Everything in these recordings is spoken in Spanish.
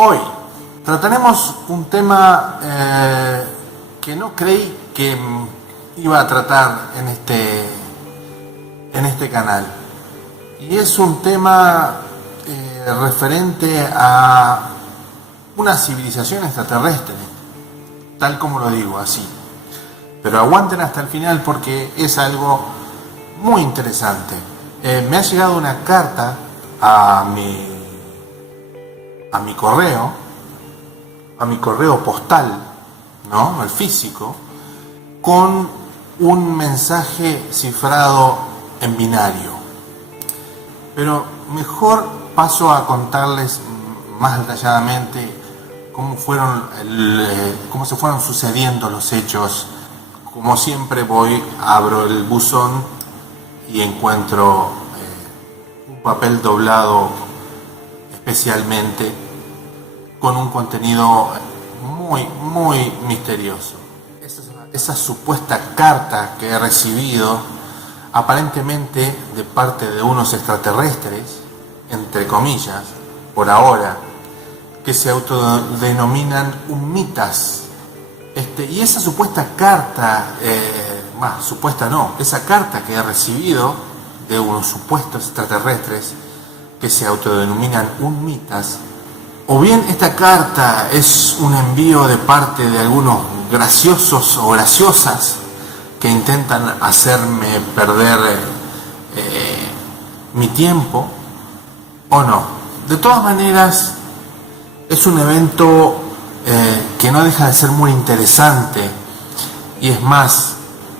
Hoy trataremos un tema que no creí que iba a tratar en este canal, y es un tema referente a una civilización extraterrestre, tal como lo digo, así. Pero aguanten hasta el final porque es algo muy interesante. Me ha llegado una carta a mi correo postal, ¿no? El físico, con un mensaje cifrado en binario. Pero mejor paso a contarles más detalladamente cómo se fueron sucediendo los hechos. Como siempre abro el buzón y encuentro un papel doblado especialmente con un contenido muy misterioso. Esa supuesta carta que he recibido, aparentemente de parte de unos extraterrestres, entre comillas, por ahora, que se autodenominan humitas. Y esa supuesta carta, esa carta que he recibido de unos supuestos extraterrestres que se autodenominan humitas, o bien esta carta es un envío de parte de algunos graciosos o graciosas que intentan hacerme perder mi tiempo, o no. De todas maneras, es un evento que no deja de ser muy interesante, y es más,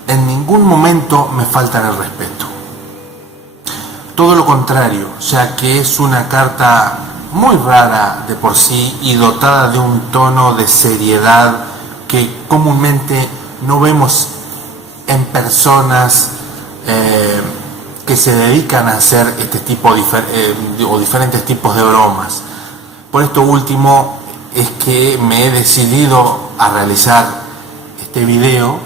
en ningún momento me faltan el respeto. Todo lo contrario, ya que es una carta muy rara de por sí y dotada de un tono de seriedad que comúnmente no vemos en personas que se dedican a hacer este tipo o diferentes tipos de bromas. Por esto último es que me he decidido a realizar este video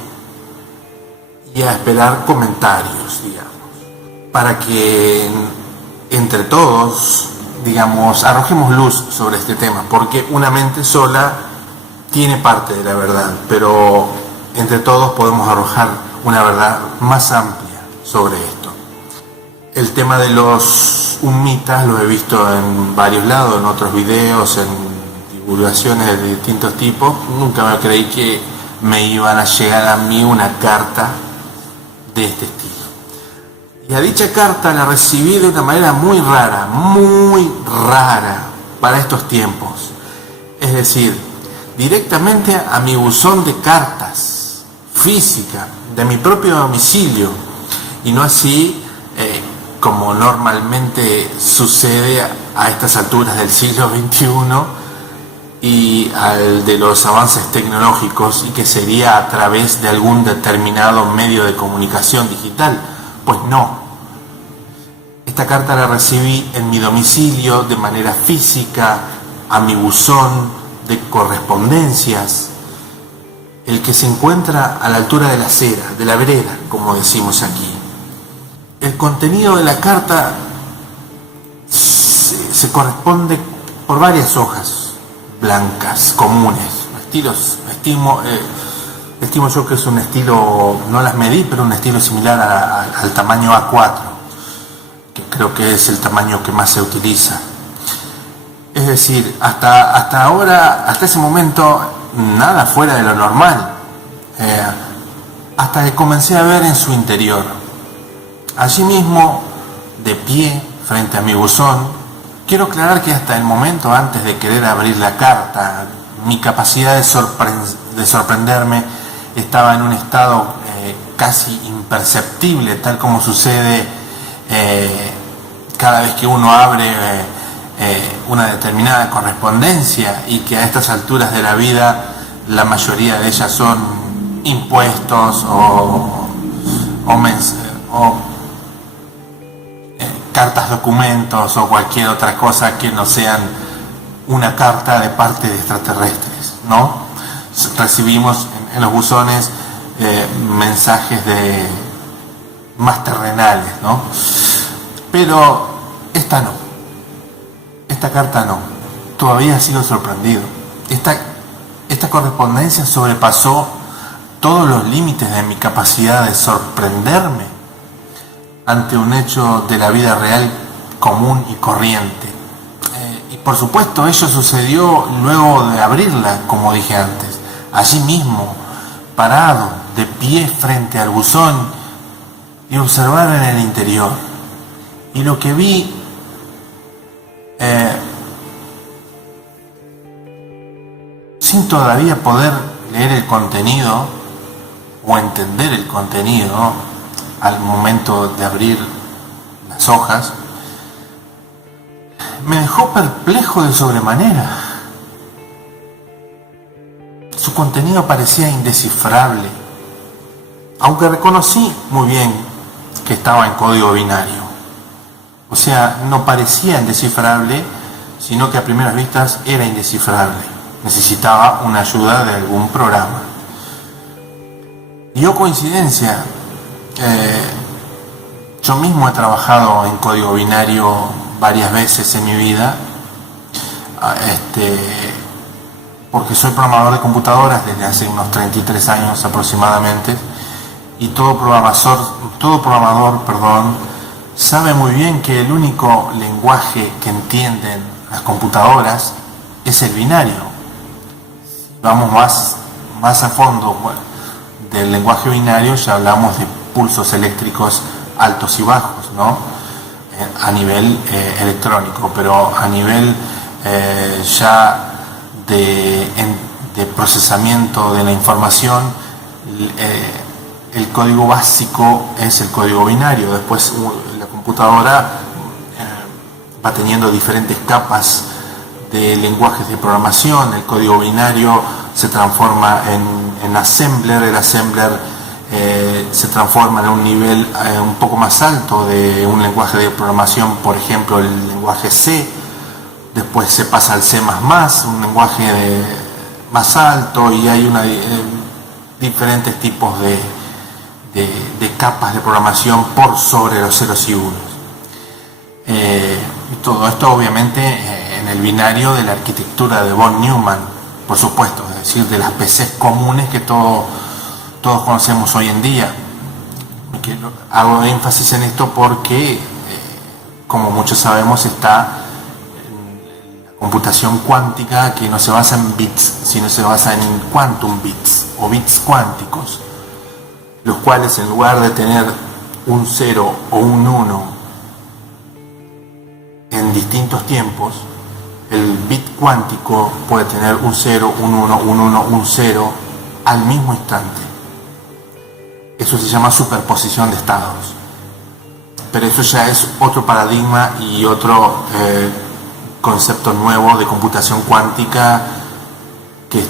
y a esperar comentarios, para que entre todos, arrojemos luz sobre este tema, porque una mente sola tiene parte de la verdad, pero entre todos podemos arrojar una verdad más amplia sobre esto. El tema de los humitas lo he visto en varios lados, en otros videos, en divulgaciones de distintos tipos. Nunca me creí que me iban a llegar a mí una carta de este estilo. Y a dicha carta la recibí de una manera muy rara para estos tiempos. Es decir, directamente a mi buzón de cartas física de mi propio domicilio, y no así como normalmente sucede a estas alturas del siglo XXI y al de los avances tecnológicos, y que sería a través de algún determinado medio de comunicación digital. Pues no. Esta carta la recibí en mi domicilio de manera física, a mi buzón de correspondencias, el que se encuentra a la altura de la acera, de la vereda, como decimos aquí. El contenido de la carta se corresponde por varias hojas blancas comunes, estimo yo que es un estilo, no las medí, pero un estilo similar al tamaño A4, que creo que es el tamaño que más se utiliza. Es decir, hasta ahora, hasta ese momento, nada fuera de lo normal, hasta que comencé a ver en su interior. Allí mismo, de pie, frente a mi buzón, quiero aclarar que hasta el momento antes de querer abrir la carta, mi capacidad de sorprenderme estaba en un estado casi imperceptible, tal como sucede cada vez que uno abre una determinada correspondencia, y que a estas alturas de la vida la mayoría de ellas son impuestos o cartas, documentos o cualquier otra cosa que no sean una carta de parte de extraterrestres, ¿no? Recibimos en los buzones mensajes más terrenales, ¿no? Pero esta carta no. todavía sigo sorprendido. Esta correspondencia sobrepasó todos los límites de mi capacidad de sorprenderme ante un hecho de la vida real común y corriente. Y por supuesto ello sucedió luego de abrirla, como dije antes, allí mismo, parado, de pie frente al buzón y observar en el interior. Y lo que vi sin todavía poder leer el contenido o entender el contenido al momento de abrir las hojas, me dejó perplejo de sobremanera. Su contenido parecía indescifrable, aunque reconocí muy bien que estaba en código binario. O sea, no parecía indescifrable, sino que a primeras vistas era indescifrable. Necesitaba una ayuda de algún programa. Dio coincidencia, yo mismo he trabajado en código binario varias veces en mi vida, porque soy programador de computadoras desde hace unos 33 años aproximadamente, y todo programador, sabe muy bien que el único lenguaje que entienden las computadoras es el binario. Vamos más a fondo del lenguaje binario, ya hablamos de pulsos eléctricos altos y bajos, ¿no? A nivel electrónico, pero a nivel ya de procesamiento de la información, el código básico es el código binario. Después la computadora va teniendo diferentes capas de lenguajes de programación. El código binario se transforma en assembler, el assembler se transforma en un nivel un poco más alto de un lenguaje de programación, por ejemplo el lenguaje C. Después se pasa al C++, un lenguaje más alto, y hay diferentes tipos de capas de programación por sobre los ceros y unos. Y todo esto obviamente en el binario de la arquitectura de von Neumann, por supuesto, es decir, de las PCs comunes que todos conocemos hoy en día. Hago énfasis en esto porque, como muchos sabemos, está la computación cuántica, que no se basa en bits, sino se basa en quantum bits o bits cuánticos, los cuales, en lugar de tener un 0 o un 1 en distintos tiempos, el bit cuántico puede tener un 0, un 1, un 1, un 0 al mismo instante. Eso se llama superposición de estados. Pero eso ya es otro paradigma y otro concepto nuevo de computación cuántica que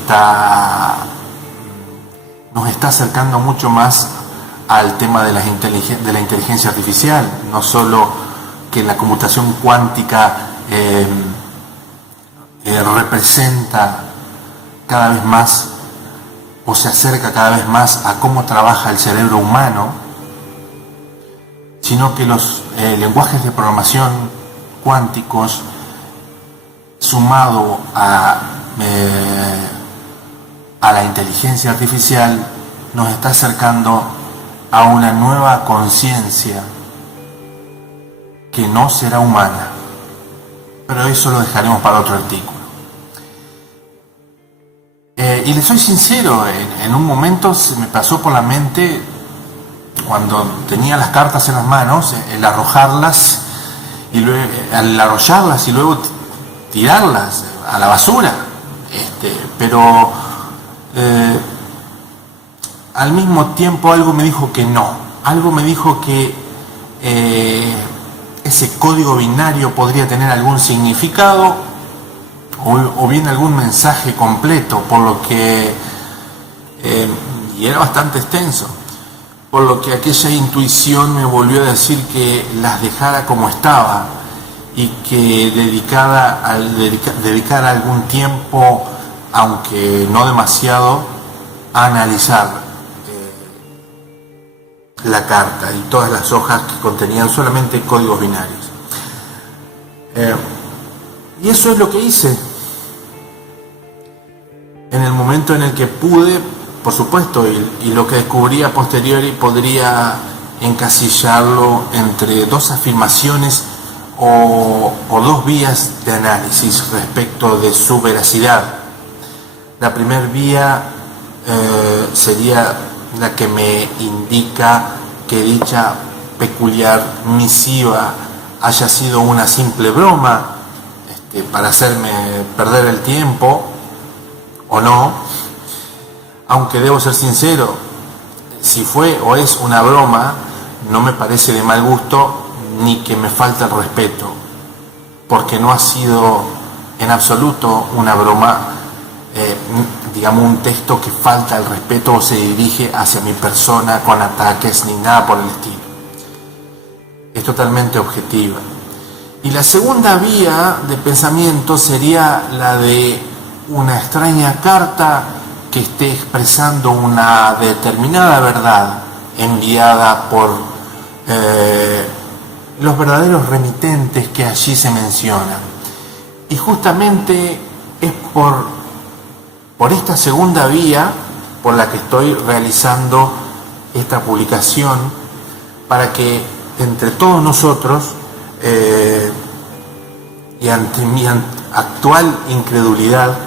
nos está acercando mucho más al tema de la inteligencia artificial. No solo que la computación cuántica representa cada vez más o se acerca cada vez más a cómo trabaja el cerebro humano, sino que los lenguajes de programación cuánticos, sumado a la inteligencia artificial, nos está acercando a una nueva conciencia que no será humana. Pero eso lo dejaremos para otro artículo. Y les soy sincero, en un momento se me pasó por la mente, cuando tenía las cartas en las manos, el arrojarlas, y luego, el arrollarlas y luego tirarlas a la basura. Pero al mismo tiempo algo me dijo que no. Algo me dijo que ese código binario podría tener algún significado o bien algún mensaje completo, por lo que y era bastante extenso, por lo que aquella intuición me volvió a decir que las dejara como estaba y que dedicara algún tiempo, aunque no demasiado, a analizar la carta y todas las hojas que contenían solamente códigos binarios. Y eso es lo que hice. en el momento en el que pude, por supuesto, y lo que descubrí a posteriori podría encasillarlo entre dos afirmaciones o dos vías de análisis respecto de su veracidad. La primera vía sería la que me indica que dicha peculiar misiva haya sido una simple broma para hacerme perder el tiempo o no, aunque debo ser sincero, si fue o es una broma, no me parece de mal gusto ni que me falta el respeto, porque no ha sido en absoluto una broma, digamos un texto que falta el respeto o se dirige hacia mi persona con ataques ni nada por el estilo. Es totalmente objetiva. Y la segunda vía de pensamiento sería la de una extraña carta que esté expresando una determinada verdad enviada por los verdaderos remitentes que allí se mencionan. Y justamente es por esta segunda vía por la que estoy realizando esta publicación, para que entre todos nosotros y ante mi actual incredulidad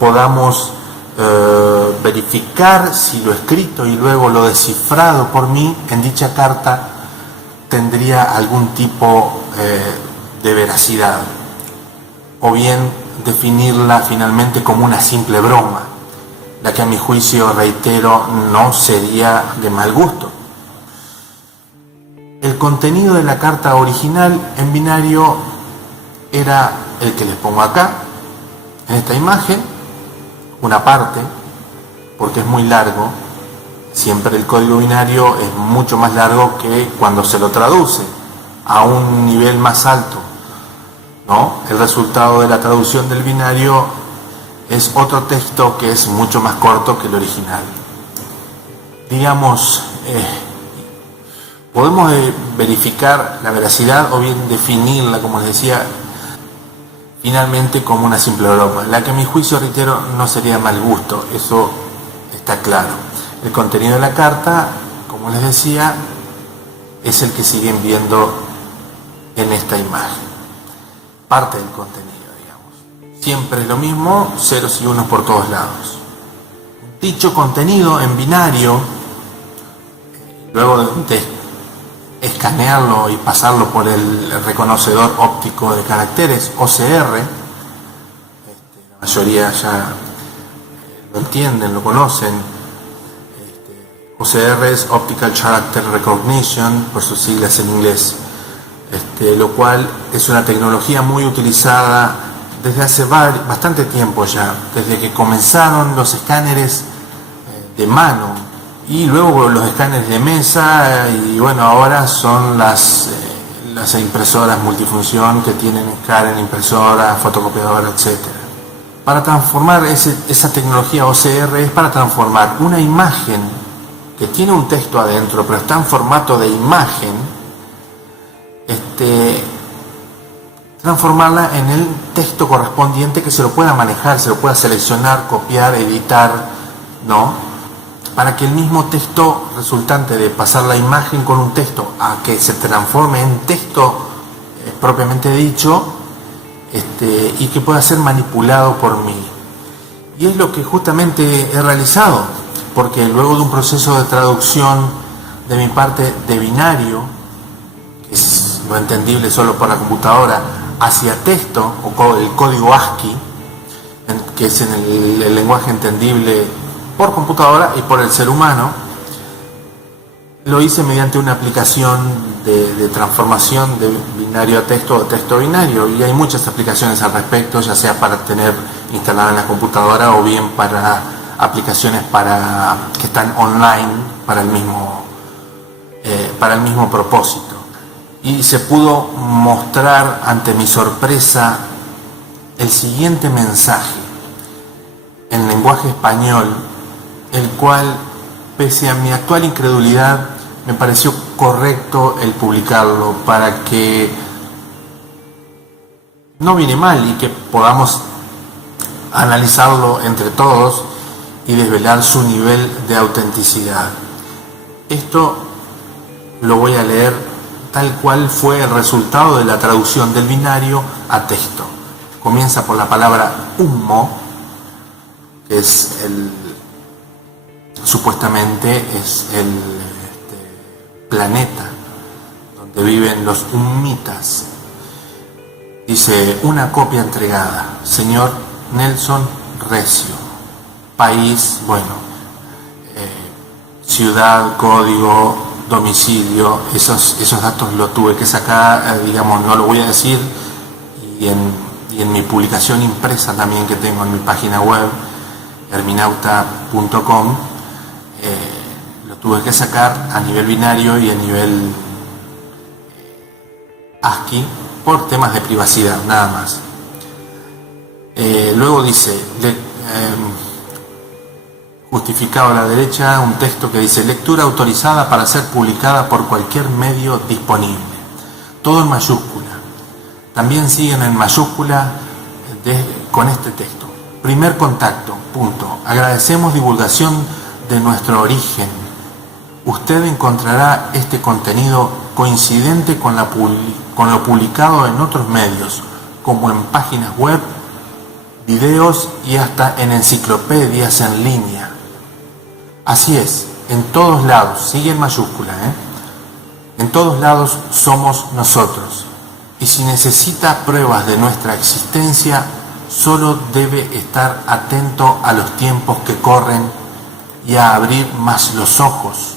podamos verificar si lo escrito y luego lo descifrado por mí en dicha carta tendría algún tipo de veracidad, o bien definirla finalmente como una simple broma, la que a mi juicio, reitero, no sería de mal gusto. El contenido de la carta original en binario era el que les pongo acá, en esta imagen, una parte, porque es muy largo. Siempre el código binario es mucho más largo que cuando se lo traduce a un nivel más alto, ¿no? El resultado de la traducción del binario es otro texto que es mucho más corto que el original. Digamos, podemos verificar la veracidad o bien definirla, como les decía, finalmente como una simple broma, la que a mi juicio, reitero, no sería mal gusto, eso está claro. El contenido de la carta, como les decía, es el que siguen viendo en esta imagen. Parte del contenido, digamos. Siempre es lo mismo, ceros y unos por todos lados. Dicho contenido en binario, luego de escanearlo y pasarlo por el reconocedor óptico de caracteres, OCR, la mayoría ya lo entienden, lo conocen. OCR es Optical Character Recognition, por sus siglas en inglés, lo cual es una tecnología muy utilizada desde hace bastante tiempo ya, desde que comenzaron los escáneres de mano y luego los escáneres de mesa, y bueno, ahora son las impresoras multifunción que tienen escáner, impresora, fotocopiadora, etc. Para transformar esa tecnología OCR es para transformar una imagen que tiene un texto adentro, pero está en formato de imagen, transformarla en el texto correspondiente que se lo pueda manejar, se lo pueda seleccionar, copiar, editar, ¿no? Para que el mismo texto resultante de pasar la imagen con un texto a que se transforme en texto propiamente dicho, y que pueda ser manipulado por mí. Y es lo que justamente he realizado, porque luego de un proceso de traducción de mi parte de binario, que es lo entendible solo por la computadora, hacia texto, o el código ASCII, que es en el lenguaje entendible por computadora y por el ser humano, lo hice mediante una aplicación de transformación de binario a texto o texto a binario, y hay muchas aplicaciones al respecto, ya sea para tener instalada en la computadora o bien para aplicaciones que están online para el mismo propósito. Y se pudo mostrar ante mi sorpresa el siguiente mensaje en lenguaje español, el cual, pese a mi actual incredulidad, me pareció correcto el publicarlo para que no viene mal y que podamos analizarlo entre todos y desvelar su nivel de autenticidad. Esto lo voy a leer tal cual fue el resultado de la traducción del binario a texto. Comienza por la palabra ummo, que es supuestamente es el planeta donde viven los ummitas. Dice: una copia entregada, señor Nelson Recio. País, ciudad, código, domicilio, esos datos los tuve que sacar, no lo voy a decir, y en mi publicación impresa también que tengo en mi página web, herminauta.com, lo tuve que sacar a nivel binario y a nivel ASCII por temas de privacidad, nada más. Luego dice, justificado a la derecha, un texto que dice: lectura autorizada para ser publicada por cualquier medio disponible. Todo en mayúscula. También siguen en mayúscula con este texto. Primer contacto, punto. Agradecemos divulgación de nuestro origen. Usted encontrará este contenido coincidente con lo publicado en otros medios, como en páginas web, videos y hasta en enciclopedias en línea. Así es, en todos lados, sigue en mayúscula, en todos lados somos nosotros. Y si necesita pruebas de nuestra existencia, solo debe estar atento a los tiempos que corren y a abrir más los ojos.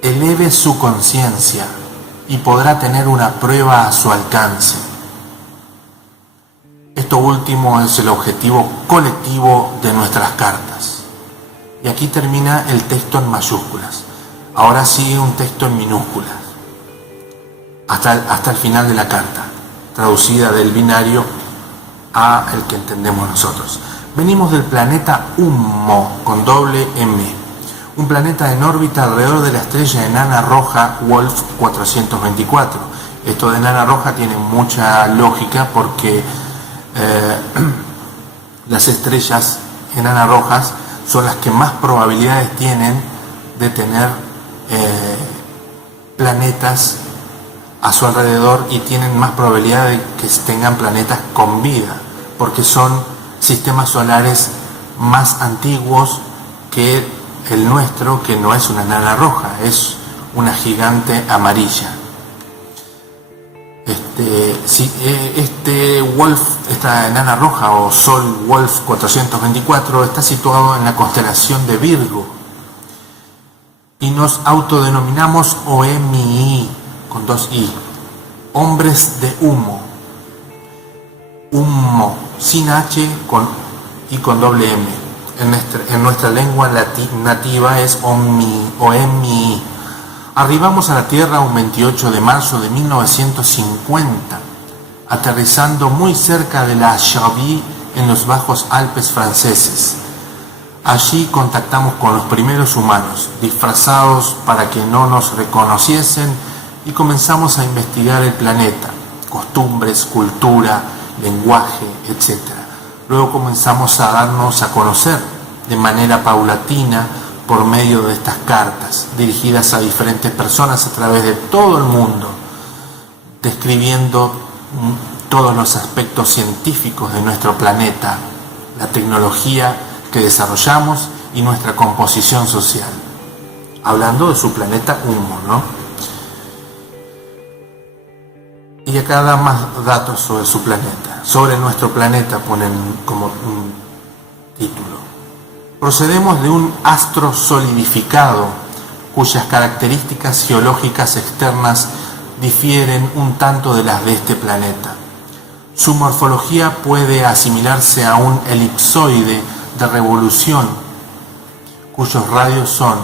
Eleve su conciencia y podrá tener una prueba a su alcance. Esto último es el objetivo colectivo de nuestras cartas. Y aquí termina el texto en mayúsculas. Ahora sigue un texto en minúsculas. Hasta el final de la carta, traducida del binario a el que entendemos nosotros. Venimos del planeta Ummo, con doble M. Un planeta en órbita alrededor de la estrella enana roja Wolf 424. Esto de enana roja tiene mucha lógica porque las estrellas enanas rojas son las que más probabilidades tienen de tener planetas a su alrededor y tienen más probabilidad de que tengan planetas con vida, porque son sistemas solares más antiguos que el nuestro, que no es una enana roja, es una gigante amarilla. Esta enana roja o Sol Wolf 424 está situado en la constelación de Virgo y nos autodenominamos OMI con 2 I, hombres de humo, Ummo, sin H y con doble M. En nuestra lengua nativa es OMI. Arribamos a la Tierra un 28 de marzo de 1950, aterrizando muy cerca de la Chablis en los bajos Alpes franceses. Allí contactamos con los primeros humanos, disfrazados para que no nos reconociesen, y comenzamos a investigar el planeta, costumbres, cultura, lenguaje, etc. Luego comenzamos a darnos a conocer de manera paulatina por medio de estas cartas, dirigidas a diferentes personas a través de todo el mundo, describiendo todos los aspectos científicos de nuestro planeta, la tecnología que desarrollamos y nuestra composición social. Hablando de su planeta Ummo, ¿no? Y acá da más datos sobre su planeta. Sobre nuestro planeta ponen como un título. Procedemos de un astro solidificado, cuyas características geológicas externas difieren un tanto de las de este planeta. Su morfología puede asimilarse a un elipsoide de revolución, cuyos radios son: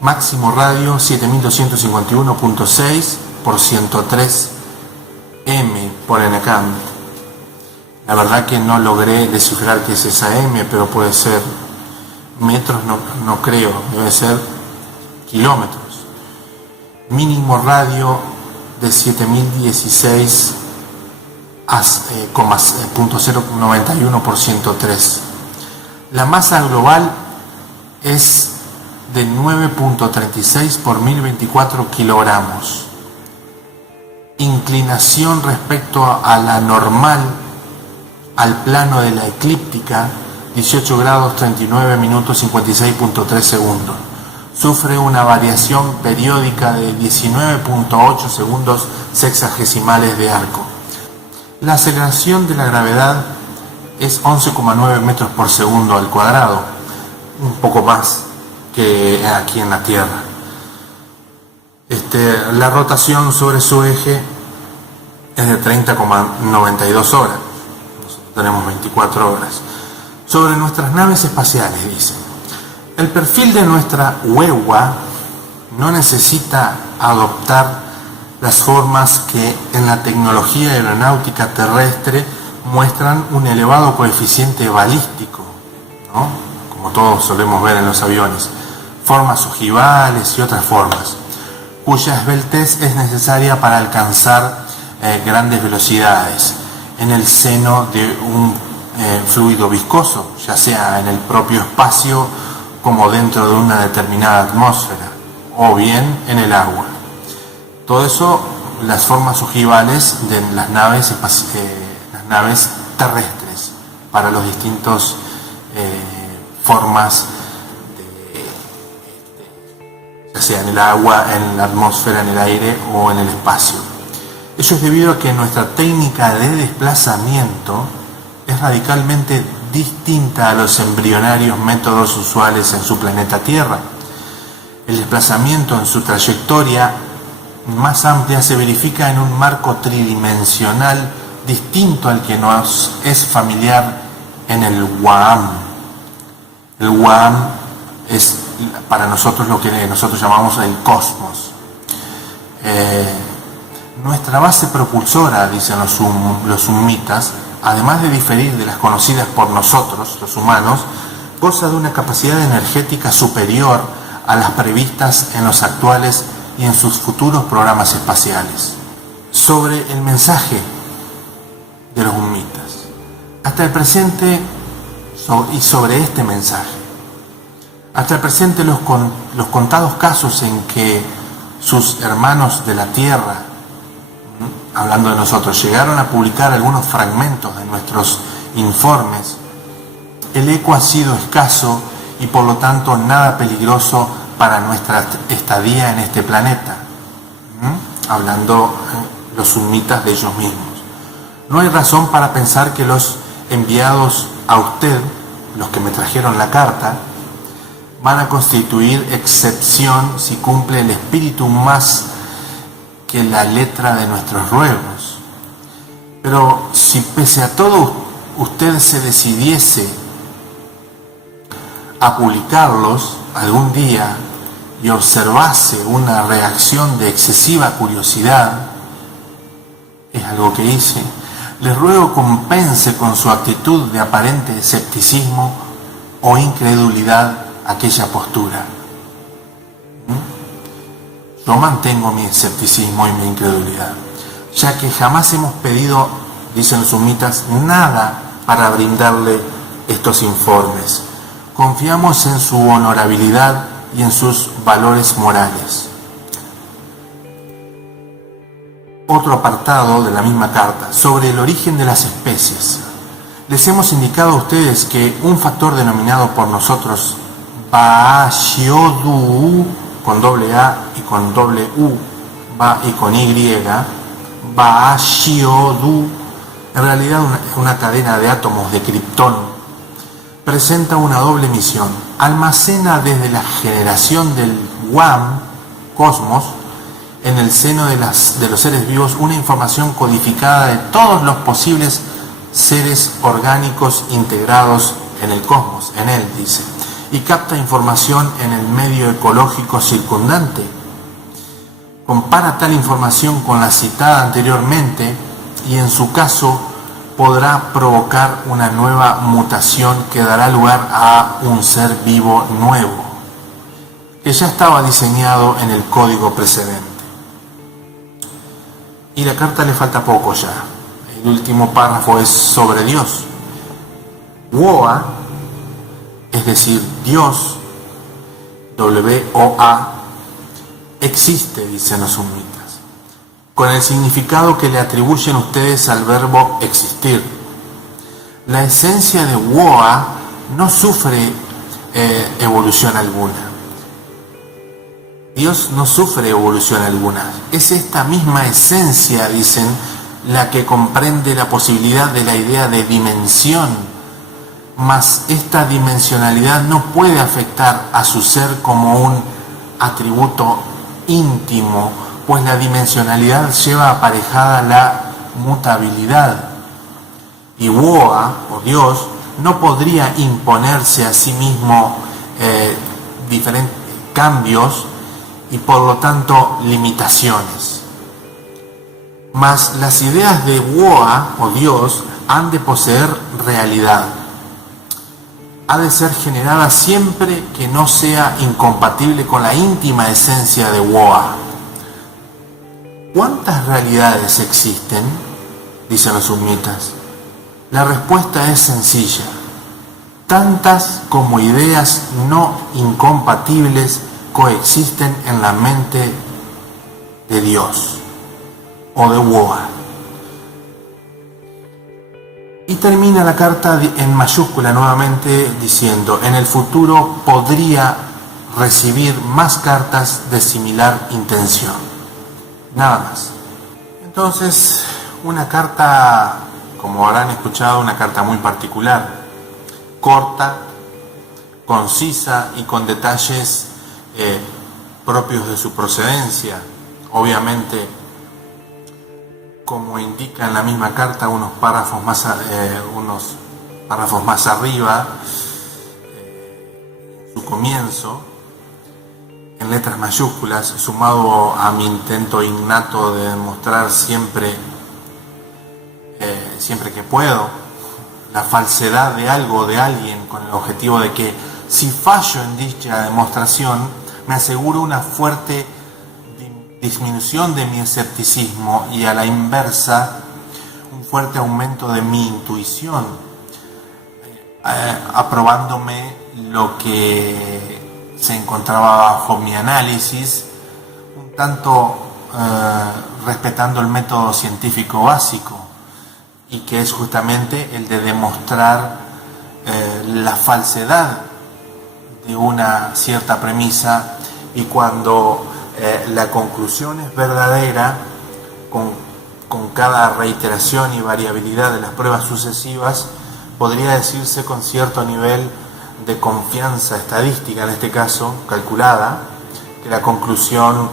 máximo radio 7251.6 por 103 M, ponen acá. La verdad que no logré descifrar qué es esa M, pero puede ser metros, no creo, debe ser kilómetros. Mínimo radio de 7016 0,91 por 103. La masa global es de 9,36 por 1024 kilogramos. Inclinación respecto a la normal al plano de la eclíptica, 18 grados 39 minutos 56,3 segundos. Sufre una variación periódica de 19,8 segundos sexagesimales de arco. La aceleración de la gravedad es 11,9 metros por segundo al cuadrado, un poco más que aquí en la Tierra. La rotación sobre su eje es de 30,92 horas. Nosotros tenemos 24 horas. Sobre nuestras naves espaciales, dice: el perfil de nuestra huewa no necesita adoptar las formas que en la tecnología aeronáutica terrestre muestran un elevado coeficiente balístico, ¿no? Como todos solemos ver en los aviones, formas ojivales y otras formas, cuya esbeltez es necesaria para alcanzar grandes velocidades en el seno de un fluido viscoso, ya sea en el propio espacio como dentro de una determinada atmósfera, o bien en el agua. Todo eso, las formas ojivales de las naves terrestres, para los distintos formas ya sea en el agua, en la atmósfera, en el aire o en el espacio. Eso es debido a que nuestra técnica de desplazamiento es radicalmente distinta a los embrionarios métodos usuales en su planeta Tierra. El desplazamiento en su trayectoria más amplia se verifica en un marco tridimensional distinto al que nos es familiar en el WAAM. El WAAM es para nosotros lo que nosotros llamamos el cosmos. Nuestra base propulsora, dicen los summitas, además de diferir de las conocidas por nosotros, los humanos, goza de una capacidad energética superior a las previstas en los actuales y en sus futuros programas espaciales. Sobre el mensaje de los summitas, hasta el presente, y sobre este mensaje, hasta el presente los contados casos en que sus hermanos de la Tierra, hablando de nosotros, llegaron a publicar algunos fragmentos de nuestros informes, el eco ha sido escaso y por lo tanto nada peligroso para nuestra estadía en este planeta. Hablando los summitas de ellos mismos. No hay razón para pensar que los enviados a usted, los que me trajeron la carta, van a constituir excepción si cumple el espíritu más que la letra de nuestros ruegos. Pero si pese a todo usted se decidiese a publicarlos algún día y observase una reacción de excesiva curiosidad, es algo que hice, les ruego compense con su actitud de aparente escepticismo o incredulidad aquella postura. Yo mantengo mi escepticismo y mi incredulidad, ya que jamás hemos pedido, dicen los summitas, nada para brindarle estos informes. Confiamos en su honorabilidad y en sus valores morales. Otro apartado de la misma carta, sobre el origen de las especies. Les hemos indicado a ustedes que un factor denominado por nosotros Baashiodu, con doble A y con doble U, Ba y con Y, Baashiodu, en realidad una cadena de átomos de kriptón, presenta una doble misión. Almacena desde la generación del WAM, cosmos, en el seno de los seres vivos una información codificada de todos los posibles seres orgánicos integrados en el cosmos, en él, dice, y capta información en el medio ecológico circundante. Compara tal información con la citada anteriormente y en su caso podrá provocar una nueva mutación que dará lugar a un ser vivo nuevo, que ya estaba diseñado en el código precedente. Y la carta le falta poco ya. El último párrafo es sobre Dios. Woa, es decir, Dios, W-O-A, existe, dicen los sumitas, con el significado que le atribuyen ustedes al verbo existir. La esencia de Woa no sufre evolución alguna. Dios no sufre evolución alguna. Es esta misma esencia, dicen, la que comprende la posibilidad de la idea de dimensión, mas esta dimensionalidad no puede afectar a su ser como un atributo íntimo, pues la dimensionalidad lleva aparejada la mutabilidad. Y Woa, o Dios, no podría imponerse a sí mismo diferentes cambios y por lo tanto limitaciones. Mas las ideas de Woa, o Dios, han de poseer realidad. Ha de ser generada siempre que no sea incompatible con la íntima esencia de Woa. ¿Cuántas realidades existen?, dicen los sumitas. La respuesta es sencilla: tantas como ideas no incompatibles coexisten en la mente de Dios o de Woa. Y termina la carta en mayúscula nuevamente diciendo: en el futuro podría recibir más cartas de similar intención. Nada más. Entonces, una carta, como habrán escuchado, una carta muy particular, corta, concisa y con detalles propios de su procedencia. Obviamente, como indica en la misma carta, unos párrafos más arriba, su comienzo, en letras mayúsculas, sumado a mi intento innato de demostrar siempre que puedo la falsedad de algo o de alguien, con el objetivo de que, si fallo en dicha demostración, me aseguro una fuerte disminución de mi escepticismo y, a la inversa, un fuerte aumento de mi intuición, aprobándome lo que se encontraba bajo mi análisis, un tanto respetando el método científico básico, y que es justamente el de demostrar la falsedad de una cierta premisa, y cuando la conclusión es verdadera, con cada reiteración y variabilidad de las pruebas sucesivas, podría decirse con cierto nivel de confianza estadística, en este caso calculada, que la conclusión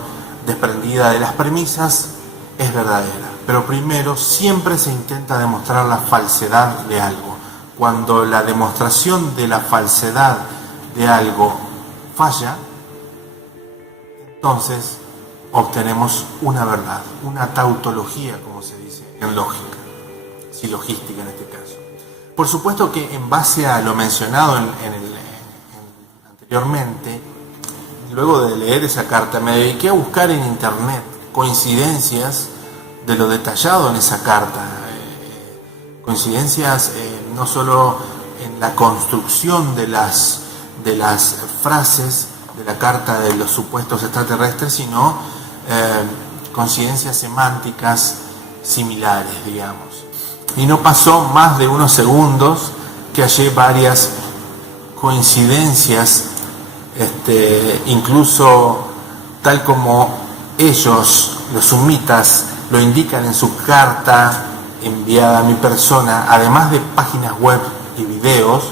desprendida de las premisas es verdadera. Pero primero siempre se intenta demostrar la falsedad de algo. Cuando la demostración de la falsedad de algo falla, entonces obtenemos una verdad, una tautología, como se dice en lógica, silogística en este caso. Por supuesto que, en base a lo mencionado anteriormente, luego de leer esa carta, me dediqué a buscar en internet coincidencias de lo detallado en esa carta, coincidencias no solo en la construcción de las frases de la carta de los supuestos extraterrestres, sino coincidencias semánticas similares, digamos. Y no pasó más de unos segundos que hallé varias coincidencias, incluso tal como ellos, los sumitas, lo indican en su carta enviada a mi persona, además de páginas web y videos,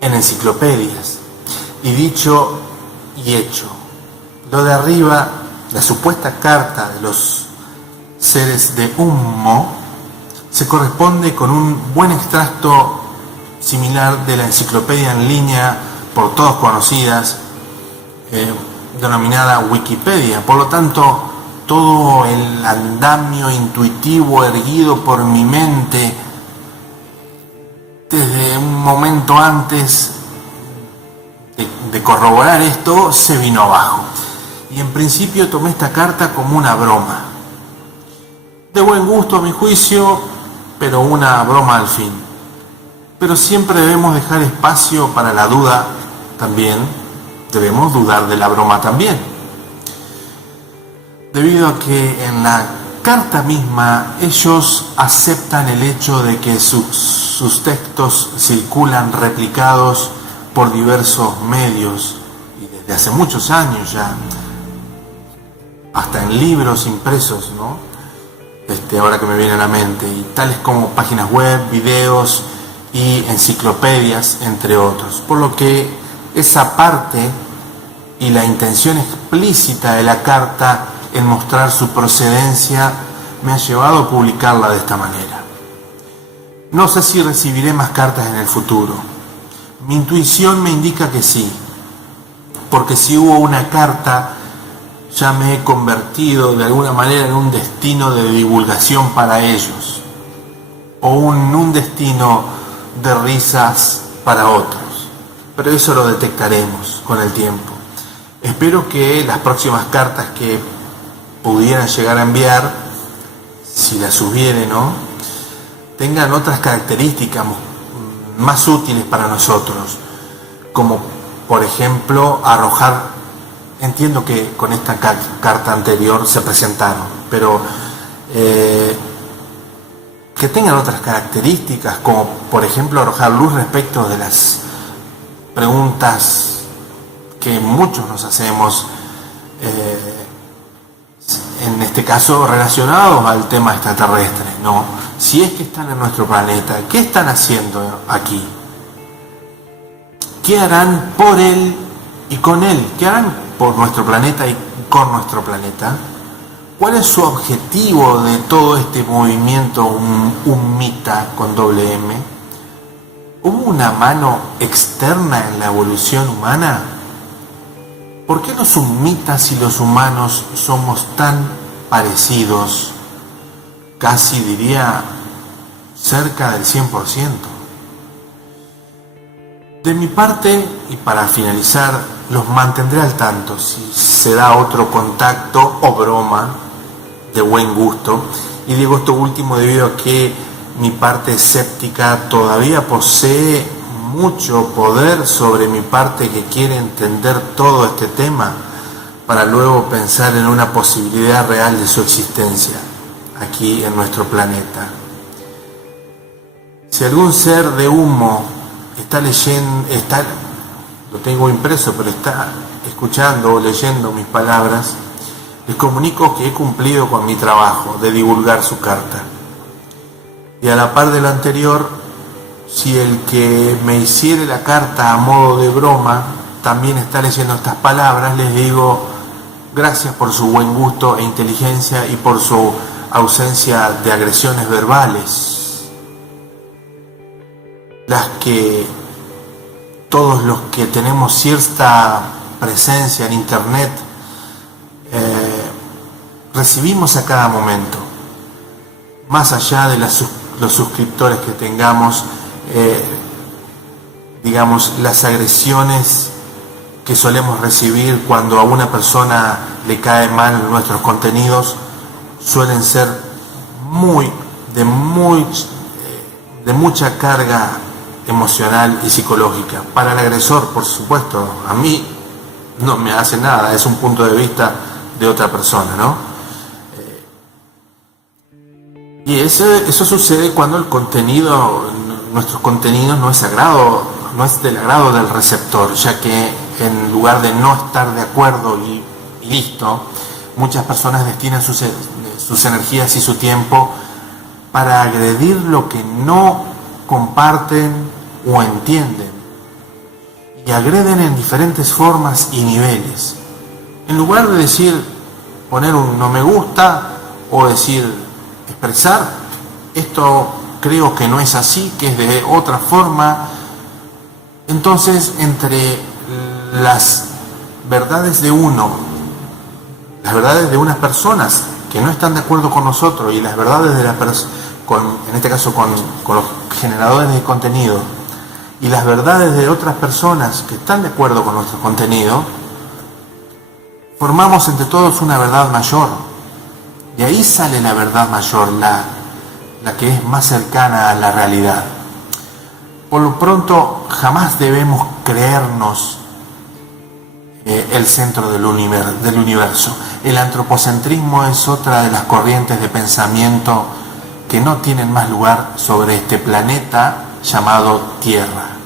en enciclopedias. Y dicho y hecho, lo de arriba, la supuesta carta de los seres de Humo, se corresponde con un buen extracto similar de la enciclopedia en línea por todos conocidas, denominada Wikipedia. Por lo tanto, todo el andamio intuitivo erguido por mi mente desde un momento antes de corroborar esto se vino abajo. Y en principio tomé esta carta como una broma. de buen gusto a mi juicio, pero una broma al fin. Pero siempre debemos dejar espacio para la duda también, debemos dudar de la broma también. Debido a que en la carta misma ellos aceptan el hecho de que sus textos circulan replicados por diversos medios y desde hace muchos años ya, hasta en libros impresos, ¿no? Ahora que me viene a la mente, y tales como páginas web, videos y enciclopedias, entre otros. Por lo que esa parte y la intención explícita de la carta en mostrar su procedencia me ha llevado a publicarla de esta manera. No sé si recibiré más cartas en el futuro. Mi intuición me indica que sí, porque si hubo una carta, ya me he convertido de alguna manera en un destino de divulgación para ellos, o un destino de risas para otros, pero eso lo detectaremos con el tiempo. Espero que las próximas cartas que pudieran llegar a enviar, si las hubiere, ¿no?, tengan otras características más útiles para nosotros, como por ejemplo arrojar. Entiendo que con esta carta anterior se presentaron, pero que tengan otras características, como por ejemplo arrojar luz respecto de las preguntas que muchos nos hacemos, en este caso relacionados al tema extraterrestre, ¿no? Si es que están en nuestro planeta, ¿qué están haciendo aquí? ¿Qué harán por él y con él? ¿Qué harán por nuestro planeta y con nuestro planeta? ¿Cuál es su objetivo de todo este movimiento Ummita con doble M? ¿Hubo una mano externa en la evolución humana? ¿Por qué los Ummitas y los humanos somos tan parecidos? Casi diría cerca del 100%. De mi parte, y para finalizar, los mantendré al tanto si se da otro contacto o broma de buen gusto. Y digo esto último debido a que mi parte escéptica todavía posee mucho poder sobre mi parte que quiere entender todo este tema para luego pensar en una posibilidad real de su existencia aquí en nuestro planeta. Si algún ser de humo está leyendo, lo tengo impreso, pero está escuchando o leyendo mis palabras, les comunico que he cumplido con mi trabajo de divulgar su carta. Y a la par de lo anterior, si el que me hiciere la carta a modo de broma también está leyendo estas palabras, les digo gracias por su buen gusto e inteligencia y por su ausencia de agresiones verbales, las que todos los que tenemos cierta presencia en internet recibimos a cada momento, más allá de los suscriptores que tengamos, digamos, las agresiones que solemos recibir cuando a una persona le cae mal nuestros contenidos suelen ser de mucha carga emocional y psicológica. Para el agresor, por supuesto, a mí no me hace nada, es un punto de vista de otra persona, ¿no? Y eso sucede cuando el contenido, nuestros contenidos no es del agrado del receptor, ya que en lugar de no estar de acuerdo y listo, muchas personas destinan sus energías y su tiempo para agredir lo que no comparten o entienden, y agreden en diferentes formas y niveles. En lugar de poner un no me gusta o expresar esto creo que no es así, que es de otra forma, entonces entre las verdades de las verdades de unas personas que no están de acuerdo con nosotros y las verdades de en este caso con los generadores de contenido, y las verdades de otras personas que están de acuerdo con nuestro contenido, formamos entre todos una verdad mayor. De ahí sale la verdad mayor, la que es más cercana a la realidad. Por lo pronto, jamás debemos creernos el centro del universo. El antropocentrismo es otra de las corrientes de pensamiento que no tienen más lugar sobre este planeta llamado Tierra.